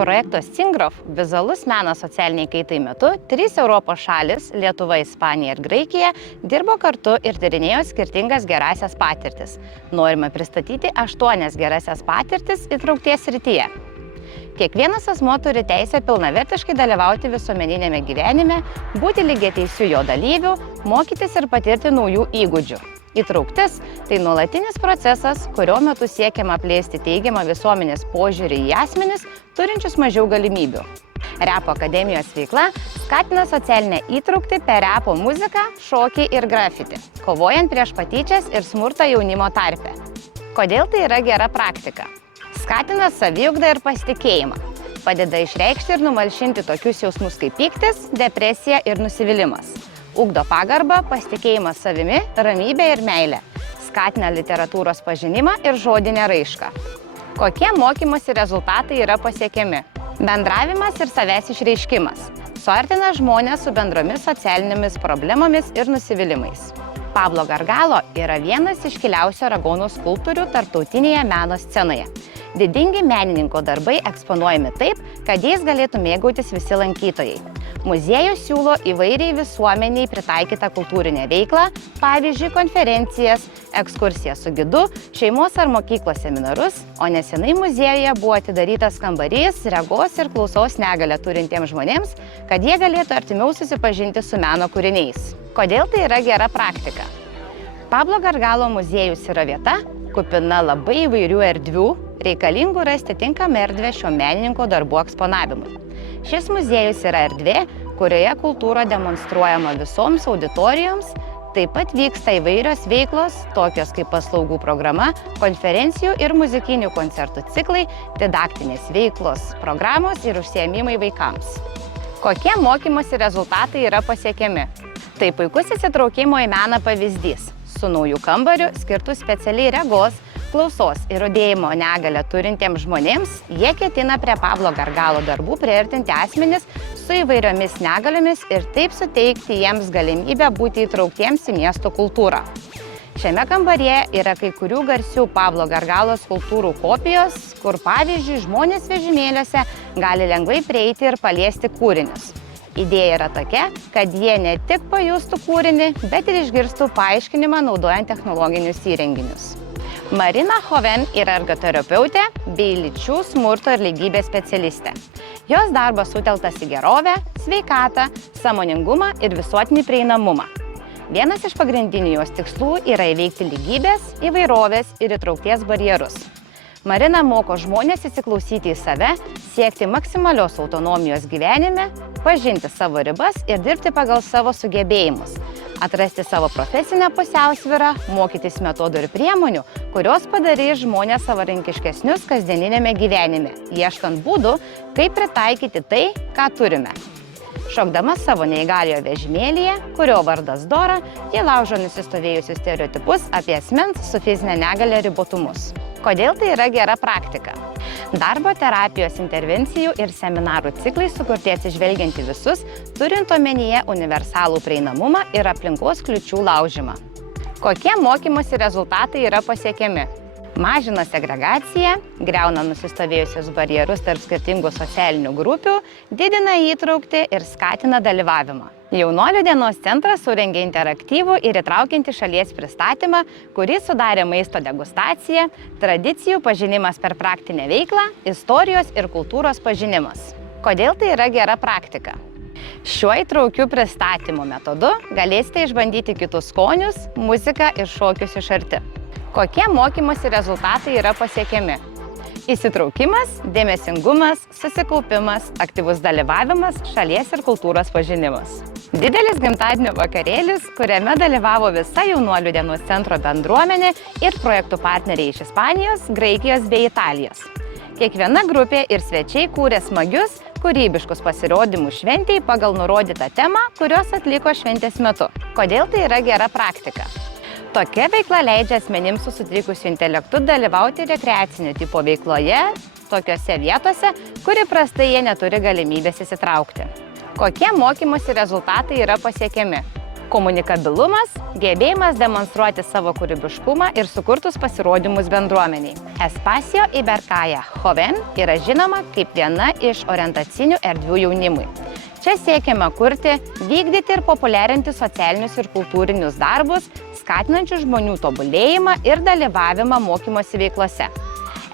Projekto Stingrov vizualus menas socialiniai kaitai metu 3 Europos šalis – Lietuva, Ispanija ir Graikija – dirbo kartu ir tyrinėjo skirtingas gerąsias patirtis. Norime pristatyti 8 gerąsias patirtis įtraukties srityje. Kiekvienas asmuo turi teisę pilnavertiškai dalyvauti visuomeninėme gyvenime, būti lygiateisiu jo dalyviu, mokytis ir patirti naujų įgūdžių. Įtrauktis – tai nuolatinis procesas, kurio metu siekiama plėsti teigiamą visuomenės požiūrį į asmenis, turinčius mažiau galimybių. Repo akademijos veikla skatina socialinę įtrauktį per repo muziką, šokį ir grafitį, kovojant prieš patyčias ir smurtą jaunimo tarpe. Kodėl tai yra gera praktika? Skatina saviugdą ir pasitikėjimą. Padeda išreikšti ir numalšinti tokius jausmus kaip pyktis, depresija ir nusivylimas. Ugdo pagarbą, pasitikėjimą savimi, ramybę ir meilę. Skatina literatūros pažinimą ir žodinę raišką. Kokie mokymosi rezultatai yra pasiekiami? Bendravimas ir savęs išreiškimas. Suartina žmonės su bendromis socialinėmis problemomis ir nusivylimais. Pablo Gargalo yra vienas iškiliausių Aragono skulptorių tarptautinėje meno scenoje. Didingi menininko darbai eksponuojami taip, kad jais galėtų mėgautis visi lankytojai. Muziejus siūlo įvairiai visuomeniai pritaikytą kultūrinę veiklą, pavyzdžiui, konferencijas, ekskursijas su gidu, šeimos ar mokyklos seminarus, o nesenai muziejuje buvo atidarytas kambarys regos ir klausos negalią turintiems žmonėms, kad jie galėtų artimiau susipažinti su meno kūriniais. Kodėl tai yra gera praktika? Pablo Gargalo muziejus yra vieta, kupina labai įvairių erdvių, reikalingų rasti tinkamą erdvę šio menininko darbų eksponavimui. Šis muziejus yra erdvė, kurioje kultūra demonstruojama visoms auditorijoms, taip pat vyksta įvairios veiklos, tokios kaip paslaugų programa, konferencijų ir muzikinių koncertų ciklai, didaktinės veiklos, programos ir užsiėmimai vaikams. Kokie mokymosi rezultatai yra pasiekiami? Tai puikus įsitraukimo į meną pavyzdys. Su nauju kambariu, skirtu specialiai regos, klausos ir regėjimo negalią turintiems žmonėms, jie ketina prie Pablo Gargalo darbų priartinti asmenis su įvairiomis negaliomis ir taip suteikti jiems galimybę būti įtrauktiems į miesto kultūrą. Šiame kambaryje yra kai kurių garsių Pablo Gargalo skulptūrų kopijos, kur pavyzdžiui žmonės vežimėliuose gali lengvai prieiti ir paliesti kūrinius. Idėja yra tokia, kad jie ne tik pajustų kūrinį, bet ir išgirstų paaiškinimą naudojant technologinius įrenginius. Marina Hoven yra ergoterapeutė bei lyčių smurto ir lygybės specialistė. Jos darbas sutelktas į gerovę, sveikatą, sąmoningumą ir visuotinį prieinamumą. Vienas iš pagrindinių jos tikslų yra įveikti lygybės, įvairovės ir įtraukties barjerus. Marina moko žmonės įsiklausyti į save, siekti maksimalios autonomijos gyvenime, pažinti savo ribas ir dirbti pagal savo sugebėjimus, atrasti savo profesinę pusiausvyrą, mokytis metodų ir priemonių, kurios padarys žmonės savarankiškesnius kasdieninėme gyvenime, ieškant būdų, kaip pritaikyti tai, ką turime. Šokdama savo neįgaliojo vežimėlyje, kurio vardas Dora, ji laužo nusistovėjusius stereotipus apie asmens su fizinė negalia ribotumus. Kodėl tai yra gera praktika? Darbo terapijos intervencijų ir seminarų ciklai sukurti atsižvelgiant į visus, turint omenyje universalų prieinamumą ir aplinkos kliūčių laužymą. Kokie mokymosi rezultatai yra pasiekiami? Mažina segregaciją, griauna nusistovėjusius barjerus tarp skirtingų socialinių grupių, didina įtrauktį ir skatina dalyvavimą. Jaunuolių dienos centras surengė interaktyvų ir įtraukiantį šalies pristatymą, kurį sudarė maisto degustacija, tradicijų pažinimas per praktinę veiklą, istorijos ir kultūros pažinimas. Kodėl tai yra gera praktika? Šiuo įtraukiu pristatymo metodu galėsite išbandyti kitus skonius, muziką ir šokius iš arti. Kokie mokymosi rezultatai yra pasiekiami? Įsitraukimas, dėmesingumas, susikaupimas, aktyvus dalyvavimas, šalies ir kultūros pažinimas. Didelis gimtadienio vakarėlis, kuriame dalyvavo visa Jaunuolių dienos centro bendruomenė ir projektų partneriai iš Ispanijos, Graikijos bei Italijos. Kiekviena grupė ir svečiai kūrė smagius, kūrybiškus pasirodymus šventei pagal nurodytą temą, kurios atliko šventės metu. Kodėl tai yra gera praktika? Tokia veikla leidžia asmenims su sutrikusiu intelektu dalyvauti rekreacinio tipo veikloje, tokiose vietose, kur įprastai jie neturi galimybės įsitraukti. Kokie mokymosi rezultatai yra pasiekiami? Komunikabilumas – gebėjimas demonstruoti savo kūrybiškumą ir sukurtus pasirodymus bendruomeniai. Espacio Ibercaja Joven yra žinoma kaip viena iš orientacinių erdvių jaunimui. Čia siekiama kurti, vykdyti ir populiarinti socialinius ir kultūrinius darbus, skatinančių žmonių tobulėjimą ir dalyvavimą mokymosi veiklose.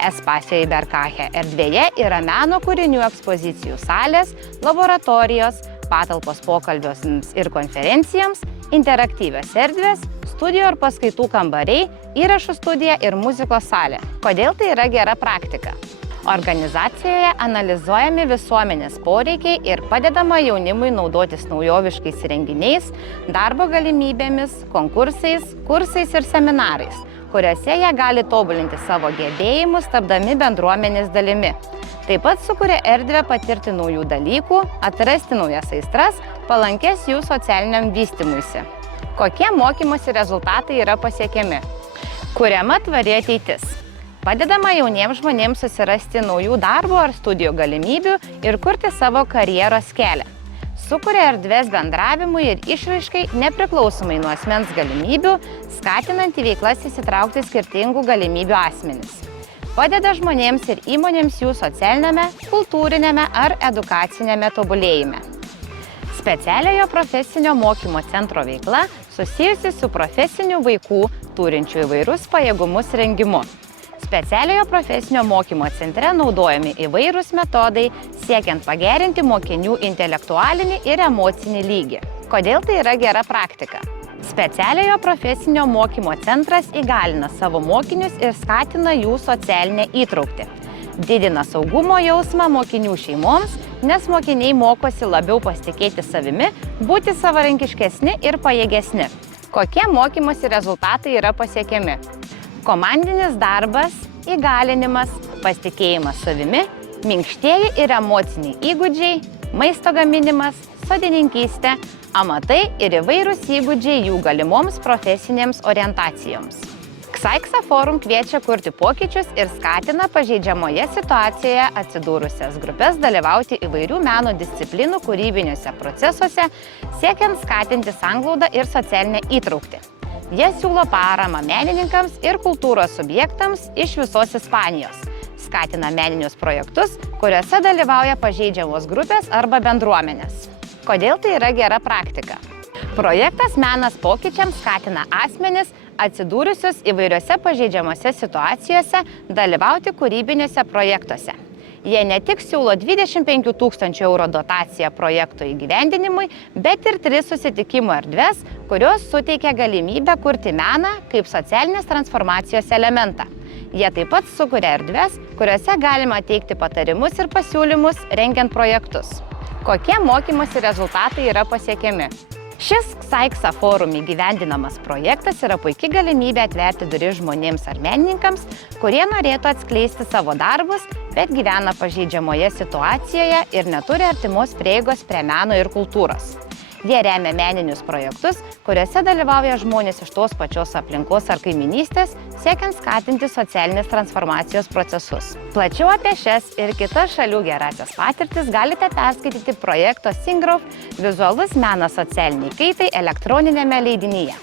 Espacio Ibercaja erdvėje yra meno kūrinių ekspozicijų salės, laboratorijos, patalpos pokalbiams ir konferencijoms, interaktyvios erdvės, studijų ir paskaitų kambariai, įrašų studija ir muzikos salė. Kodėl tai yra gera praktika? Organizacijoje analizuojami visuomenės poreikiai ir padedama jaunimui naudotis naujoviškais renginiais, darbo galimybėmis, konkursais, kursais ir seminarais, kuriuose jie gali tobulinti savo gebėjimus, tapdami bendruomenės dalimi. Taip pat sukuria erdvę patirti naujų dalykų, atrasti naujas aistras, palankės jų socialiniam vystymuisi. Kokie mokymosi rezultatai yra pasiekiami? Kuriama tvari ateitis. Padedama jauniems žmonėms susirasti naujų darbo ar studijų galimybių ir kurti savo karjeros kelią. Sukuria erdvės bendravimui ir išraiškai nepriklausomai nuo asmens galimybių, skatinant į veiklas įsitraukti skirtingų galimybių asmenis. Padeda žmonėms ir įmonėms jų socialinėme, kultūrinėme ar edukacinėme tobulėjime. Specialiojo profesinio mokymo centro veikla susijusi su profesinių vaikų turinčių įvairius pajėgumus rengimu. Specialiojo profesinio mokymo centre naudojami įvairūs metodai, siekiant pagerinti mokinių intelektualinį ir emocinį lygį. Kodėl tai yra gera praktika? Specialiojo profesinio mokymo centras įgalina savo mokinius ir skatina jų socialinę įtrauktį. Didina saugumo jausmą mokinių šeimoms, nes mokiniai mokosi labiau pasitikėti savimi, būti savarankiškesni ir pajėgesni. Kokie mokymosi rezultatai yra pasiekiami? Komandinis darbas, įgalinimas, pasitikėjimas savimi, minkštieji ir emociniai įgūdžiai, maisto gaminimas, sodininkystė, amatai ir įvairūs įgūdžiai jų galimoms profesinėms orientacijoms. Xaixa Forum kviečia kurti pokyčius ir skatina pažeidžiamoje situacijoje atsidūrusias grupės dalyvauti įvairių meno disciplinų kūrybiniuose procesuose, siekiant skatinti sanglaudą ir socialinę įtrauktį. Jie siūlo paramą menininkams ir kultūros subjektams iš visos Ispanijos. Skatina meninius projektus, kuriuose dalyvauja pažeidžiamos grupės arba bendruomenės. Kodėl tai yra gera praktika? Projektas Menas pokyčiams skatina asmenis, atsidūrusius įvairiose pažeidžiamose situacijose, dalyvauti kūrybiniuose projektuose. Jie ne tik siūlo 25 000 eurų dotaciją projekto įgyvendinimui, bet ir 3 susitikimų erdves, kurios suteikia galimybę kurti meną kaip socialinės transformacijos elementą. Jie taip pat sukuria erdves, kuriuose galima teikti patarimus ir pasiūlymus rengiant projektus. Kokie mokymosi rezultatai yra pasiekiami? Šis Xaixa Forum įgyvendinamas projektas yra puikia galimybė atverti duris žmonėms ar menininkams, kurie norėtų atskleisti savo darbus, bet gyvena pažeidžiamoje situacijoje ir neturi artimos prieigos prie meno ir kultūros. Jie remia meninius projektus, kuriuose dalyvauja žmonės iš tos pačios aplinkos ar kaiminystės, siekiant skatinti socialinės transformacijos procesus. Plačiau apie šias ir kitas šalių gerąsias patirtis galite perskaityti projekto Singrove – Vizualus menas socialiniai kaitai elektroninėme leidinyje.